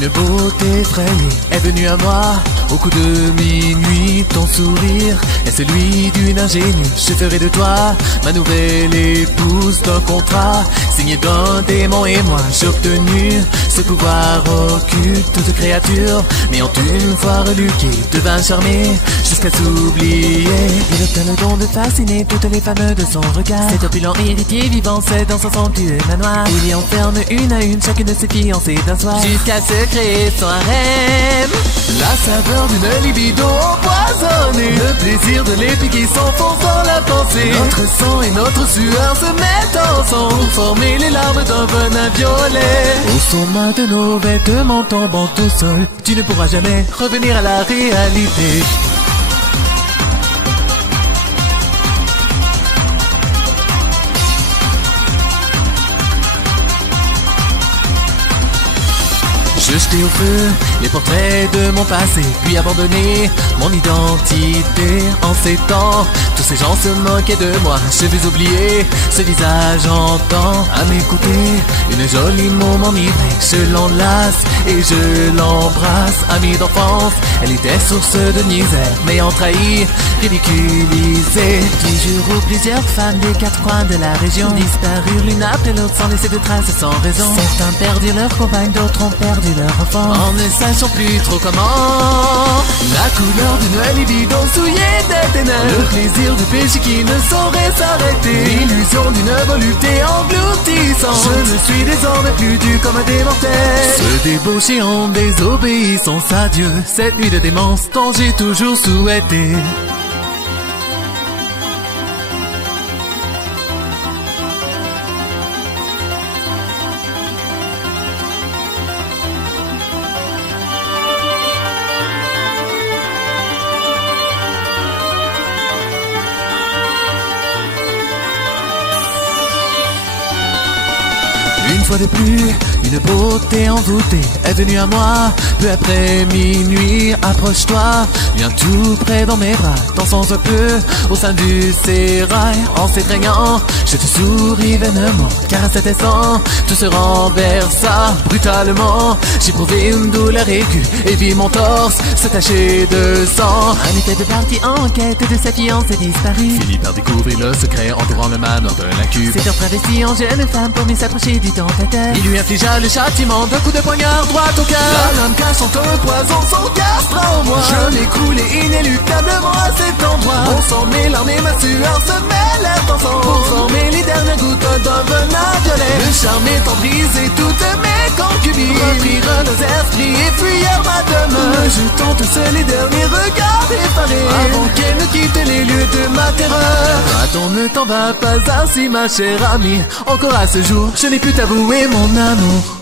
d'une beauté effrayée est venue à moi au coup de minuit. Ton sourire est celui d'une ingénue. Je ferai de toi ma nouvelle épouse. D'un contrat signé d'un démon et moi j'ai obtenu ce pouvoir occulte. Toute créature m'ayant une fois reluqué devint charmée jusqu'à s'oublier. Il obtint le don de fasciner toutes les femmes de son regard. Cet opulent héritier vivant c'est dans son somptueux manoir. Il y enferme une à une chacune de ses fiancées d'un soir jusqu'à se créer son harem. La saveur d'une libido empoisonnée, le plaisir de l'épée qui s'enfonce dans la pensée. Notre sang et notre sueur se mettent ensemble pour former les larmes d'un venin violet. Au sommet de nos vêtements tombant tout seul, tu ne pourras jamais revenir à la réalité. Je jetai au feu les portraits de mon passé, puis abandonné mon identité. En ces temps, tous ces gens se moquaient de moi. Je vais oublier ce visage entend. À m'écouter, une jolie mot m'enivrait. Je l'enlace et je l'embrasse. Amie d'enfance, elle était source de misère, m'ayant trahi, ridiculisée. Du jour où plusieurs femmes des quatre coins de la région disparurent l'une après l'autre sans laisser de traces, sans raison. Certains perdirent leur compagne, d'autres ont perdu leur enfant, en ne sachant plus trop comment. La couleur d'une libido souillée des ténèbres, le plaisir du péché qui ne saurait s'arrêter, l'illusion d'une volupté engloutissante. Je ne suis désormais plus dû comme un démortel, se débaucher en désobéissance à Dieu. Cette nuit de démence dont j'ai toujours souhaité. Une fois de plus, une beauté envoûtée est venue à moi. Peu après minuit, approche-toi, viens tout près dans mes bras. Dansons un peu au sein du sérail. En s'étreignant, je te souris vainement, car à cet instant, tout se renversa brutalement. J'éprouvais une douleur aiguë et vis mon torse se tacher de sang. Un effet de parti en quête de sa fiancée disparue finit par découvrir le secret entourant le manoir de la cuve. C'est un travesti en jeune femme pour mieux s'approcher du tentateur. Il lui infligea le châtiment d'un coup de poignard droit au cœur. La lame cachant un poison, son castra au moins. Je m'écoulais inéluctablement à cet endroit. Mon sang, mes larmes et ma sueur se mêlèrent ensemble pour former les dernières gouttes d'un venin violet. Le charme étant brisé, toutes mes concubines reprirent nos esprits et fuyèrent ma demeure, me jetant tous les derniers regards effarés avant qu'elle ne quitte les lieux de ma terreur. Pardon, ne t'en va pas ainsi ma chère amie. Encore à ce jour, je n'ai pu t'avouer mon amour.